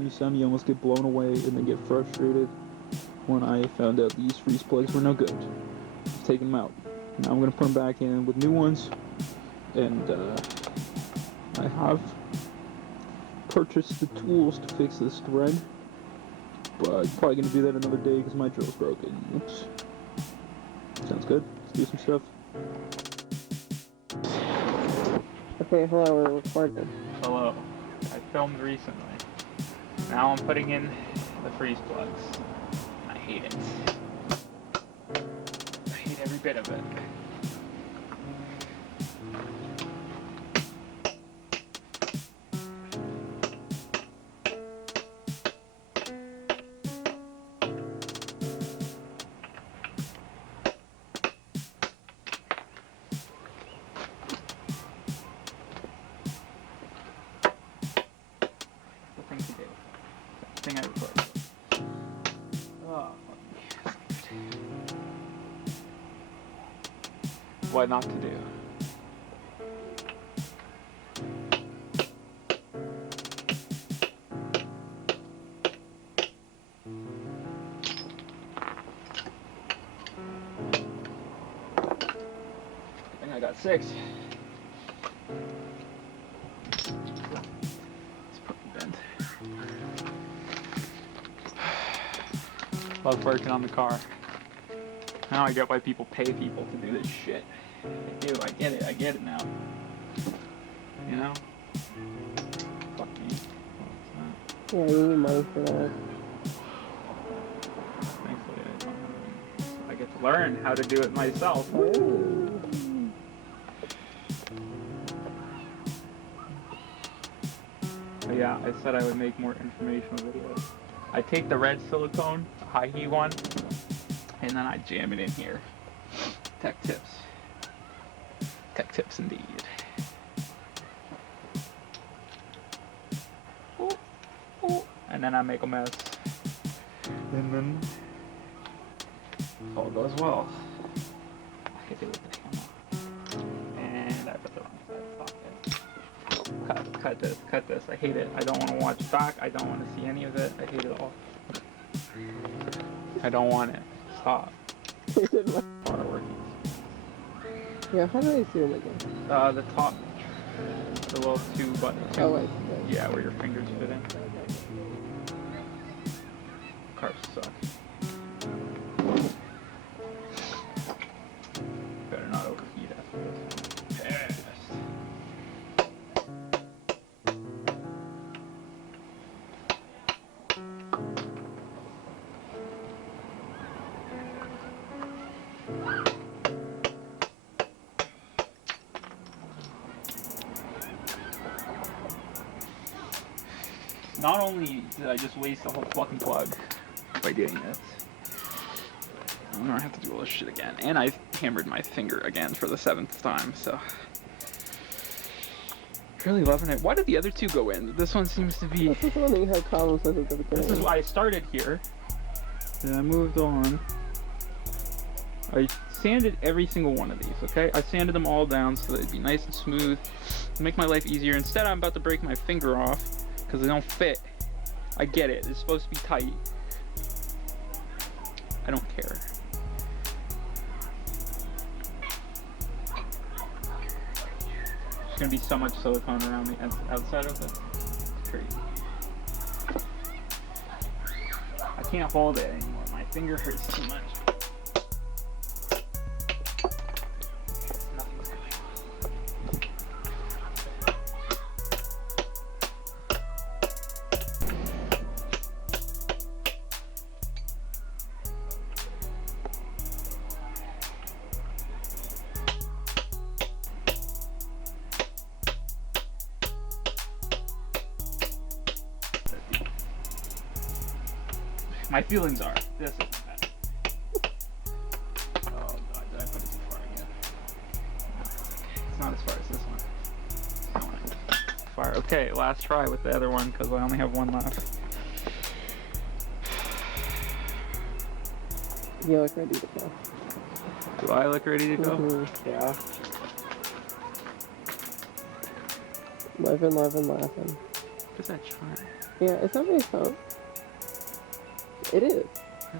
You almost get blown away and then get frustrated when I found out these freeze plugs were no good. I've taken them out. Now I'm going to put them back in with new ones, and I have purchased the tools to fix this thread, but I'm probably going to do that another day because my drill's broken. Oops. Sounds good. Let's do some stuff. Okay, hello, we're recording. Hello. I filmed recently. Now I'm putting in the freeze plugs. I hate it. I hate every bit of it. Thing I recorded. Oh, what not to do? I think I got 6. Love working on the car. Now I get why people pay people to do this shit. I do, I get it now. You know? Fuck me. Yeah, you need money for that. Thankfully I get to learn how to do it myself. Ooh. But yeah, I said I would make more informational videos. I take the red silicone, high heat one, and then I jam it in here. Tech tips. Tech tips indeed. Ooh, ooh. And then I make a mess. And then all goes well. I could do it with the camera. And I put the wrong side pocket. Cut this. I hate it. I don't want to watch back. I don't want to see any of it. I hate it all. I don't want it. Stop. Yeah, how do I zoom again? The top, the little 2 buttons. Oh, wait. Yeah, where your fingers fit in. Cars suck. Better not overheat after this. Pissed. Not only did I just waste the whole fucking plug by doing this, I'm gonna have to do all this shit again. And I hammered my finger again for the 7th time, so. Really loving it. Why did the other 2 go in? This one seems to be. I was just wondering how problems with it at the beginning. This is why I started here. Then I moved on. I sanded every single one of these, okay? I sanded them all down so that it'd be nice and smooth, to make my life easier. Instead, I'm about to break my finger off because they don't fit. I get it. It's supposed to be tight. I don't care. There's gonna be so much silicone around the outside of it. It's crazy. I can't hold it anymore. My finger hurts too much. Nothing's going on. My feelings are, this isn't bad. Oh god, did I put it too far again? No, it's not as far as this one. Fire. Okay, last try with the other one because I only have one left. You look ready to go. Do I look ready to go? Mm-hmm. Yeah. Laughing. What is that chime? Yeah, it's not my fault. It is. I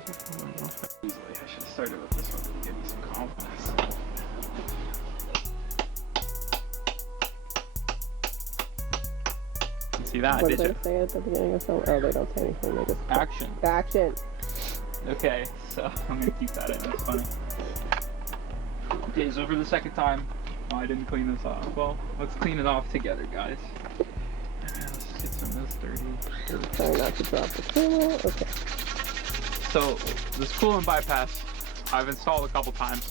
should have started with this one to give you some confidence. You see that, What did did you? they say at the beginning of film? Oh, they don't say anything. They just Action. action. Okay, so I'm gonna keep that in. That's funny. Okay, so for the second time, I didn't clean this off. Well, let's clean it off together, guys. Let's get some of this dirty. Trying not to drop the camera. Okay. So, this coolant bypass, I've installed a couple times.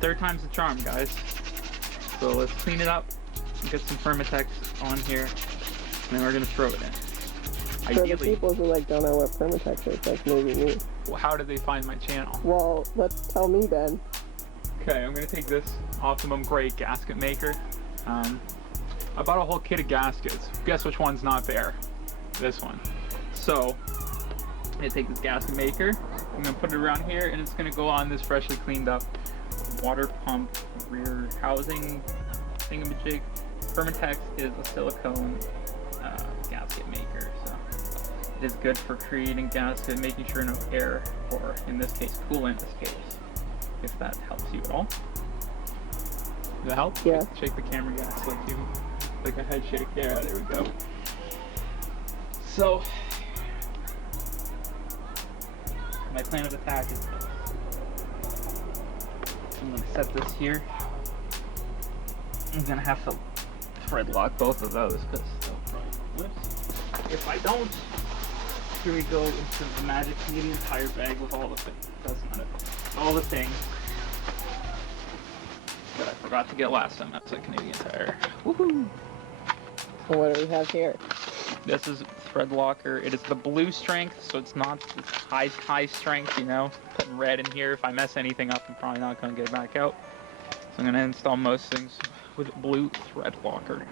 Third time's the charm, guys. So let's clean it up, get some Permatex on here, and then we're gonna throw it in. For the Ideally, people who like don't know what Permatex is, like maybe me. well, how did they find my channel? Well, let's tell me then. Okay, I'm gonna take this Optimum Gray gasket maker. I bought a whole kit of gaskets. Guess which one's not there? This one. So, I'm gonna take this gasket maker, I'm gonna put it around here, and it's gonna go on this freshly cleaned up water pump rear housing thingamajig. Permatex is a silicone gasket maker, so it is good for creating gasket, making sure no air, or in this case, coolant escapes. If that helps you at all. Does that help? Yeah. Shake the camera, guys, like a head shake. Yeah, there we go. So, my plan of attack is this. I'm gonna set this here. I'm gonna have to thread lock both of those because they'll probably flip. If I don't, here we go into the magic Canadian Tire bag with all the things. Doesn't matter. All the things that I forgot to get last time. That's a Canadian Tire. Woohoo! So what do we have here? This is thread locker. It is the blue strength, so it's not this high strength, you know. Putting red in here. If I mess anything up, I'm probably not going to get it back out. So I'm going to install most things with blue thread locker.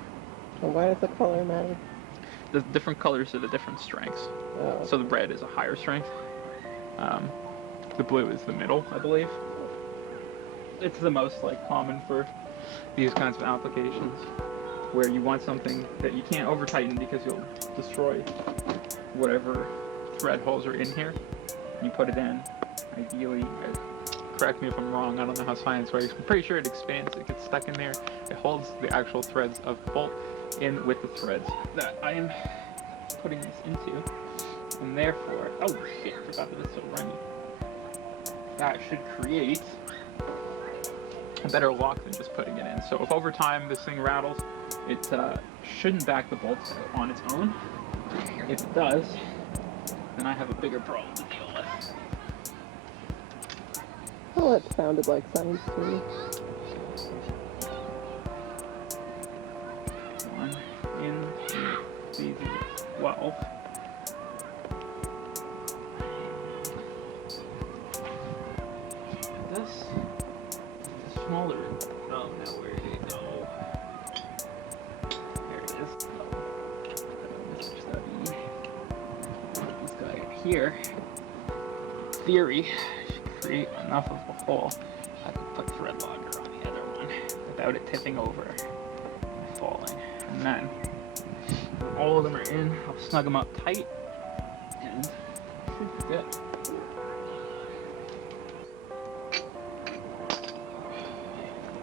And why does the color matter? The different colors are the different strengths. Oh. So the red is a higher strength. The blue is the middle, I believe. It's the most common for these kinds of applications, where you want something that you can't over tighten because you'll destroy whatever thread holes are in here. You put it in. Ideally, correct me if I'm wrong, I don't know how science works. I'm pretty sure it expands, it gets stuck in there. It holds the actual threads of the bolt in with the threads that I am putting this into. And therefore, oh shit, I forgot that it's so runny. That should create a better lock than just putting it in. So if over time this thing rattles, it shouldn't back the bolts on its own. If it does, then I have a bigger problem to deal with. Oh, that sounded like science to me. One in BWVHS. This is smaller. Oh, now where did it go? There it is. Mr. Study. This guy here, theory, should create enough of a hole. I can put thread locker on the other one without it tipping over and falling. And then, when all of them are in, I'll snug them up tight and should be good.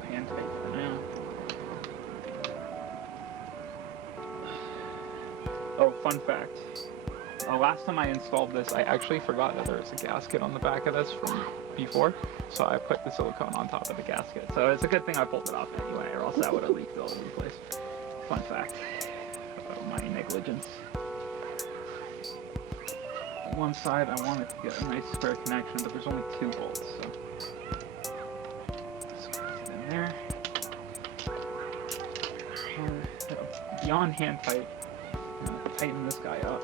Hand tight for now. Oh, fun fact. Last time I installed this, I actually forgot that there was a gasket on the back of this from before, so I put the silicone on top of the gasket. So it's a good thing I pulled it off anyway, or else that would have leaked all over the place. Fun fact about my negligence. On one side, I wanted to get a nice square connection, but there's only 2 bolts, so squeeze it in there. Beyond hand tight, I'm gonna tighten this guy up.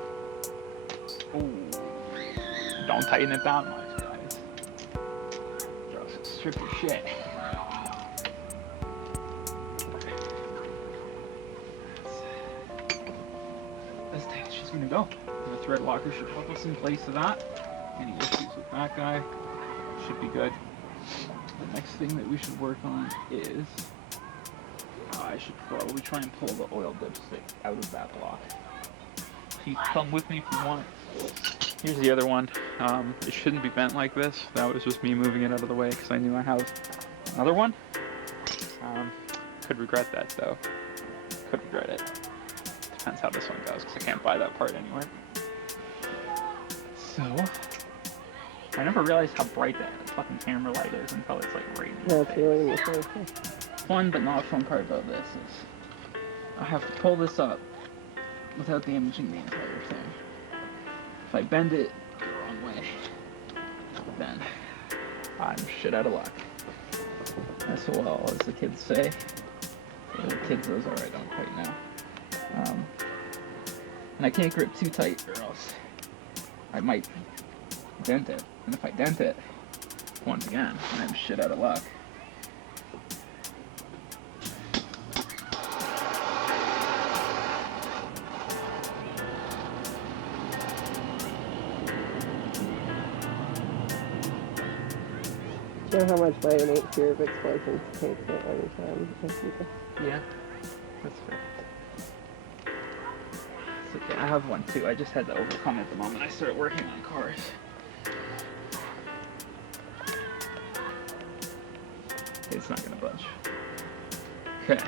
Ooh, don't tighten it that much, guys. Or else it'll strip your shit. This thing's just gonna go. The thread locker should help us in place of that. Any issues with that guy should be good. The next thing that we should work on is I should probably try and pull the oil dipstick out of that block. You can come with me if you want. Here's the other one. It shouldn't be bent like this. That was just me moving it out of the way because I knew I have another one. Could regret that though. Could regret it. Depends how this one goes because I can't buy that part anywhere. So, I never realized how bright that fucking camera light is until it's like right in your Yeah, face. it's really interesting. Fun but not fun part about this is I have to pull this up without damaging the entire thing. If I bend it the wrong way, then I'm shit out of luck. As well as the kids say. The kids, those are, I don't quite know. And I can't grip too tight or else I might dent it. And if I dent it, once again, I'm shit out of luck. Do you know how much my innate fear of explosions takes at any time? Yeah, that's fair. It's okay, I have one too. I just had to overcome it the moment I started working on cars. It's not gonna budge. Okay.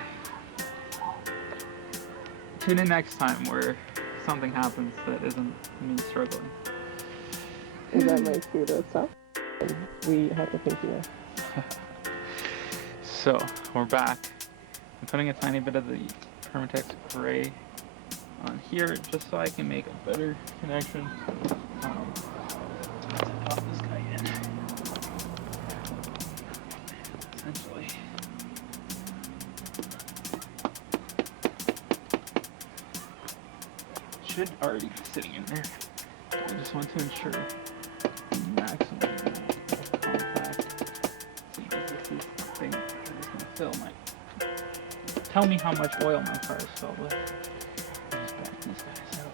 Tune in next time where something happens that isn't me struggling. Is that my fear to stop? We have to think, yeah. So, we're back. I'm putting a tiny bit of the Permatex gray on here just so I can make a better connection. Pop this guy in. Essentially. Should already be sitting in there. I just want to ensure maximum amount of contact. See, this is the thing that is going to fill my... Tell me how much oil my car is filled with. Just back these guys out.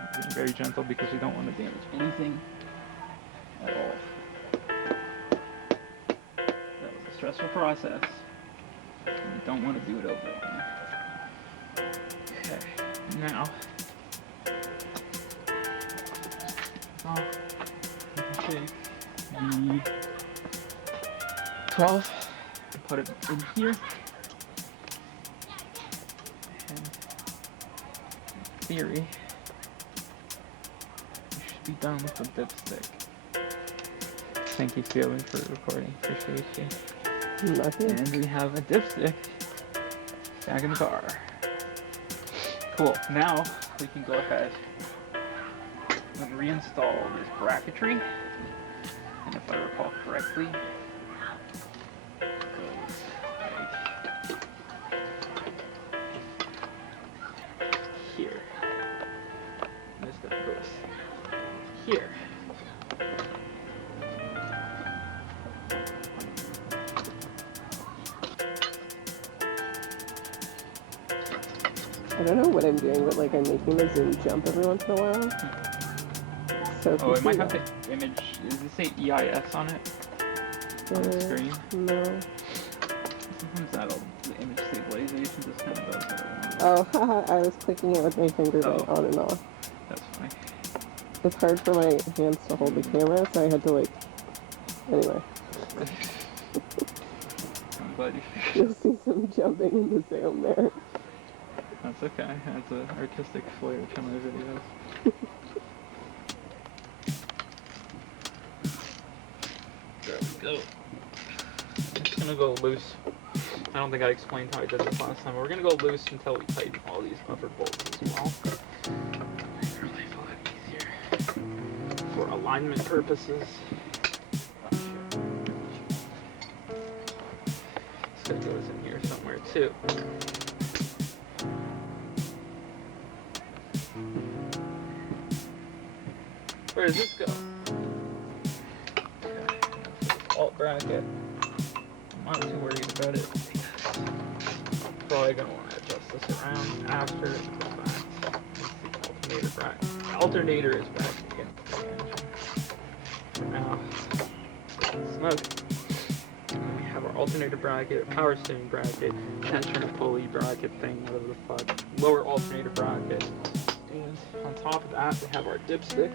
I'm being very gentle because we don't want to damage anything at all. That was a stressful process. And we don't want to do it over again. Okay, now, you can take the 12 and put it in here. And in theory, you should be done with the dipstick. Thank you, Steven, for recording. Appreciate you. And we have a dipstick back in the car. Cool. Now we can go ahead and reinstall this bracketry. And if I recall correctly, it goes like here. And this stuff goes here. I don't know what I'm doing, but like I'm making the zoom jump every once in a while. So Oh, it might have the image. Does it say EIS on it? On the screen? No. Sometimes the image stabilization just kind of does it. Oh, haha, I was clicking it with my finger going on and off. That's funny. It's hard for my hands to hold the camera, so I had to like... Anyway. I'm glad you You'll see some jumping in the zoom there. That's okay. That's an artistic flair to my videos. There we go. I'm just gonna go loose. I don't think I explained how I did this last time. We're gonna go loose until we tighten all these buffer bolts as well. Make our life a lot easier for alignment purposes. This guy goes in here somewhere too. Where does this go? Alt bracket. I'm not too worried about it. Probably gonna want to adjust this around after it goes back. Alternator bracket. Alternator is back again. Now, smoke. And then we have our alternator bracket, power steering bracket, tensioner pulley bracket thing, whatever the fuck, lower alternator bracket. And on top of that, we have our dipstick.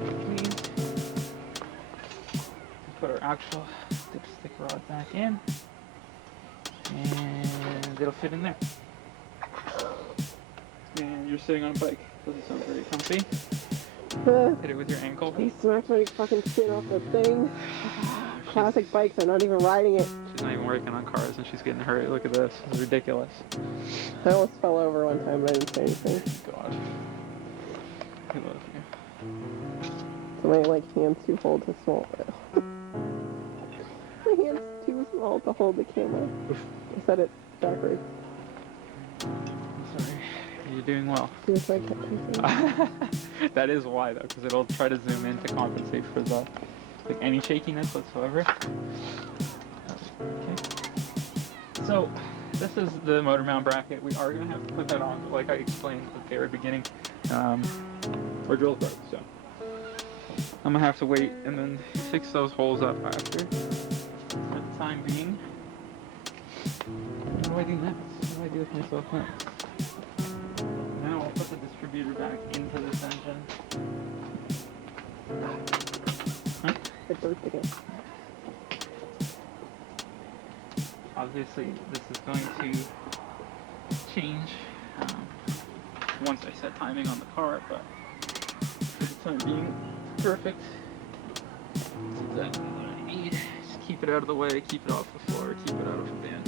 Please put our actual dipstick rod back in, and it'll fit in there. And you're sitting on a bike. Doesn't sound very comfy. Hit it with your ankle. He smacked my fucking shit off the thing. Classic bikes, I'm not even riding it. She's not even working on cars and she's getting hurt. Look at this. It's ridiculous. I almost fell over one time, but I didn't say anything. God. I love you. So my hand's too full to small. My hand's too small to hold the camera. I said it backwards. I'm sorry. You're doing well. Here's my cat. That is why though, because it'll try to zoom in to compensate for the any shakiness whatsoever. Okay. So this is the motor mount bracket. We are gonna have to put that on, like I explained at the very beginning, or drill throat. So I'm gonna have to wait and then fix those holes up after. For the time being, what do I do next? What do I do with myself next? Now I'll put the distributor back into this engine. Huh? It burst again. Obviously, this is going to change once I set timing on the car, but for the time being, it's perfect. It's exactly what I need. Just keep it out of the way, keep it off the floor, keep it out of the bin.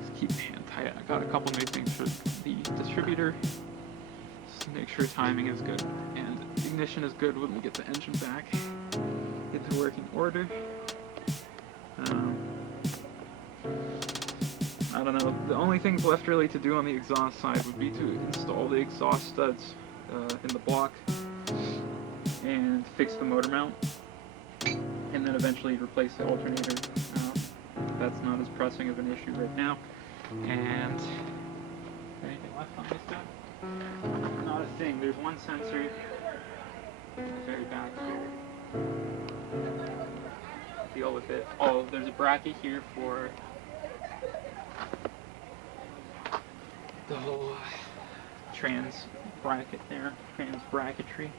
Just keep my hand tight. I got a couple new things for the distributor. Just to make sure timing is good and ignition is good when we get the engine back into working order. I don't know, the only things left really to do on the exhaust side would be to install the exhaust studs in the block and fix the motor mount and then eventually replace the alternator. That's not as pressing of an issue right now. And anything left on this guy? Not a thing. There's one sensor in the very back here. Deal with it. Oh, there's a bracket here for the whole trans bracket there, trans bracketry.